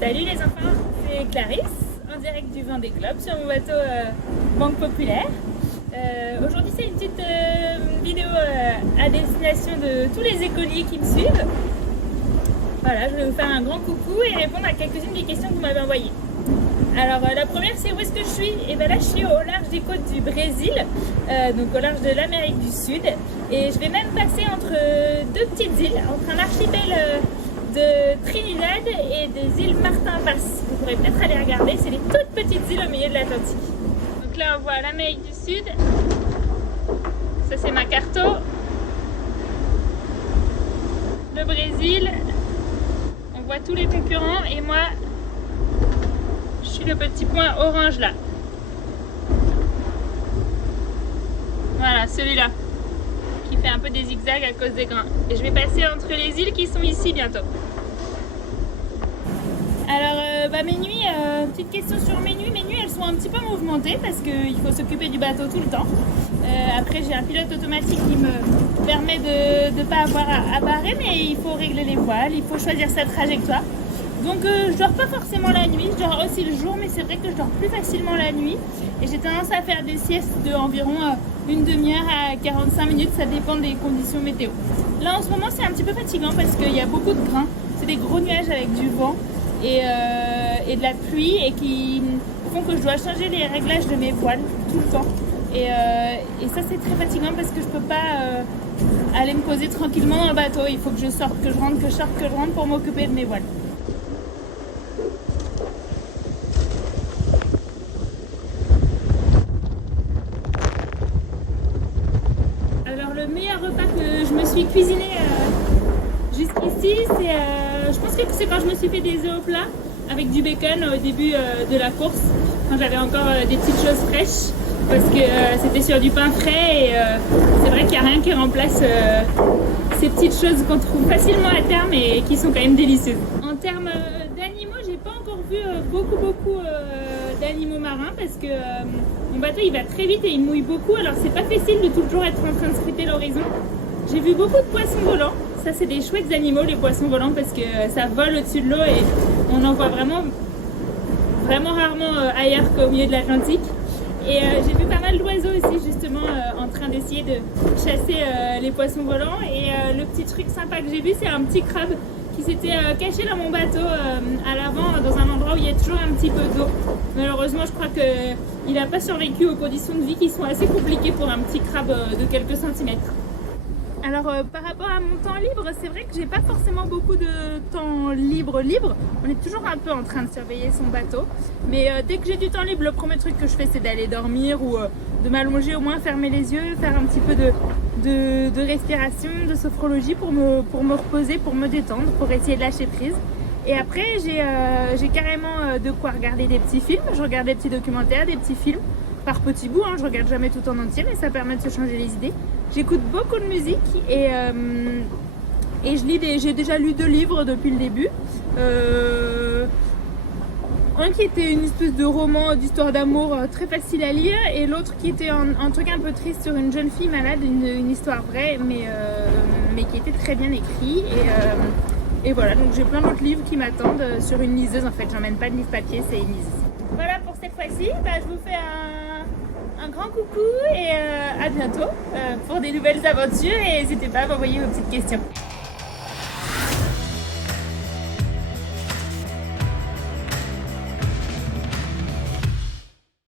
Salut les enfants, c'est Clarisse, en direct du Vendée Globe sur mon bateau Banque Populaire. Aujourd'hui c'est une petite vidéo à destination de tous les écoliers qui me suivent. Voilà, je vais vous faire un grand coucou et répondre à quelques-unes des questions que vous m'avez envoyées. Alors la première c'est où est-ce que je suis? Et bien là je suis au large des côtes du Brésil, donc au large de l'Amérique du Sud. Et je vais même passer entre deux petites îles, entre un archipel de Trinidad et des îles Martin-Vaz. Vous pourrez peut-être aller regarder, c'est les toutes petites îles au milieu de l'Atlantique. Donc là on voit l'Amérique du Sud, ça c'est ma carto, le Brésil, on voit tous les concurrents et moi je suis le petit point orange là. Voilà, celui-là qui fait un peu des zigzags à cause des grains. Et je vais passer entre les îles qui sont ici bientôt. Alors mes nuits, petite question sur mes nuits. Mes nuits elles sont un petit peu mouvementées parce qu'il faut s'occuper du bateau tout le temps. Après j'ai un pilote automatique qui me permet de ne pas avoir à barrer, mais il faut régler les voiles, il faut choisir sa trajectoire. Donc je dors pas forcément la nuit, je dors aussi le jour, mais c'est vrai que je dors plus facilement la nuit. Et j'ai tendance à faire des siestes de environ une demi-heure à 45 minutes, ça dépend des conditions météo. Là en ce moment c'est un petit peu fatigant parce qu'il y a beaucoup de grains, c'est des gros nuages avec du vent et de la pluie et qui font que je dois changer les réglages de mes voiles tout le temps. Et ça c'est très fatigant parce que je peux pas aller me poser tranquillement dans le bateau, il faut que je sorte, que je rentre, que je sorte, que je rentre pour m'occuper de mes voiles. Alors le meilleur repas que je me suis cuisiné jusqu'ici, c'est, je pense que c'est quand je me suis fait des œufs au plat avec du bacon au début de la course, quand j'avais encore des petites choses fraîches, parce que c'était sur du pain frais et c'est vrai qu'il n'y a rien qui remplace ces petites choses qu'on trouve facilement à terme et qui sont quand même délicieuses. En termes d'animaux, j'ai pas encore vu beaucoup d'animaux marins parce que mon bateau il va très vite et il mouille beaucoup, alors c'est pas facile de toujours être en train de scruter l'horizon. J'ai vu beaucoup de poissons volants, ça c'est des chouettes animaux les poissons volants parce que ça vole au-dessus de l'eau et on en voit vraiment rarement ailleurs qu'au milieu de l'Atlantique. Et j'ai vu pas mal d'oiseaux aussi justement en train d'essayer de chasser les poissons volants. Et le petit truc sympa que j'ai vu, c'est un petit crabe qui s'était caché dans mon bateau à l'avant dans un endroit où il y a toujours un petit peu d'eau. Malheureusement je crois qu'il n'a pas survécu aux conditions de vie qui sont assez compliquées pour un petit crabe de quelques centimètres. Alors par rapport à mon temps libre, c'est vrai que j'ai pas forcément beaucoup de temps libre. On est toujours un peu en train de surveiller son bateau. Mais dès que j'ai du temps libre, le premier truc que je fais c'est d'aller dormir ou de m'allonger, au moins fermer les yeux, faire un petit peu de respiration, de sophrologie pour me reposer, pour me détendre, pour essayer de lâcher prise. Et après j'ai carrément de quoi regarder des petits films. Je regarde des petits documentaires, des petits films par petits bouts, hein. Je regarde jamais tout en entier mais ça permet de se changer les idées. J'écoute beaucoup de musique et j'ai déjà lu 2 livres depuis le début. Un qui était une espèce de roman d'histoire d'amour très facile à lire et l'autre qui était un truc un peu triste sur une jeune fille malade, une histoire vraie mais qui était très bien écrit. Et voilà, donc j'ai plein d'autres livres qui m'attendent sur une liseuse. En fait, j'emmène pas de livre papier, c'est une liseuse. Voilà pour cette fois-ci, je vous fais un grand coucou et à bientôt pour des nouvelles aventures et n'hésitez pas à m'envoyer vos petites questions.